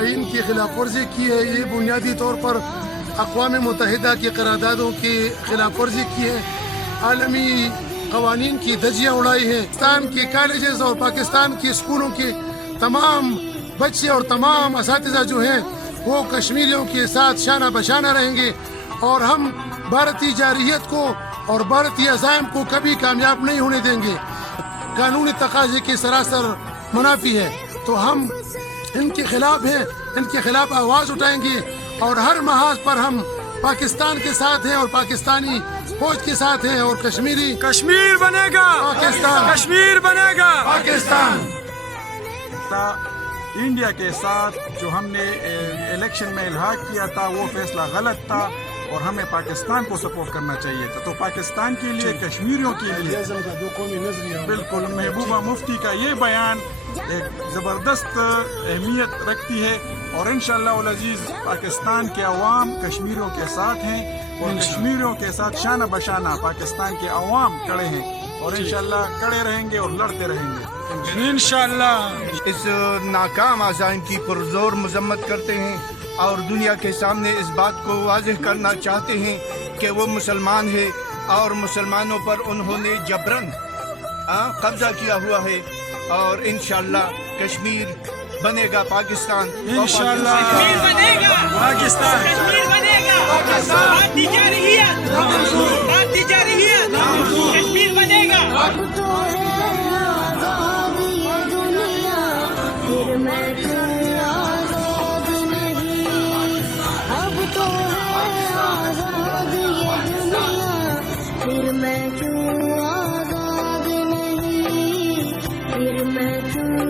آئین کی خلاف ورزی کی ہے، یہ بنیادی طور پر اقوام متحدہ کی قراردادوں کی خلاف ورزی کی ہے، عالمی قوانین کی دھجیاں اڑائی ہیں۔ پاکستان کے کالجز اور پاکستان کے اسکولوں کے تمام بچے اور تمام اساتذہ جو ہیں وہ کشمیریوں کے ساتھ شانہ بشانہ رہیں گے، اور ہم بھارتی جارحیت کو اور بھارتی عزائم کو کبھی کامیاب نہیں ہونے دیں گے۔ قانونی تقاضے کے سراسر منافی ہے، تو ہم ان کے خلاف ہیں، ان کے خلاف آواز اٹھائیں گے، اور ہر محاذ پر ہم پاکستان کے ساتھ ہیں اور پاکستانی فوج کے ساتھ ہیں، اور کشمیر بنے گا، پاکستان، کشمیر بنے گا پاکستان۔ انڈیا کے ساتھ جو ہم نے الیکشن میں الحاق کیا تھا وہ فیصلہ غلط تھا، اور ہمیں پاکستان کو سپورٹ کرنا چاہیے تھا۔ تو پاکستان کے لیے، کشمیریوں کے لیے بالکل محبوبہ مفتی کا یہ بیان ایک زبردست اہمیت رکھتی ہے، اور انشاءاللہ العزیز پاکستان کے عوام کشمیریوں کے ساتھ ہیں، اور کشمیریوں کے ساتھ شانہ بشانہ پاکستان کے عوام کڑے ہیں، اور انشاءاللہ کڑے رہیں گے اور لڑتے رہیں گے انشاءاللہ۔ اس ناکام عزائم کی پرزور مذمت کرتے ہیں، اور دنیا کے سامنے اس بات کو واضح کرنا چاہتے ہیں کہ وہ مسلمان ہے، اور مسلمانوں پر انہوں نے جبراً قبضہ کیا ہوا ہے، اور انشاءاللہ کشمیر بنے گا پاکستان، انشاءاللہ کشمیر بنے گا پاکستان، کشمیر بنے گا بھارتی جارحیت، بھارتی جارحیت، کشمیر بنے گا۔ اب تو ہے آزاد یہ دنیا، پھر میں کیوں آزاد نہیں، اب تو ہے آزاد یہ دنیا، پھر میں کیوں آزاد نہیں، پھر میں کیوں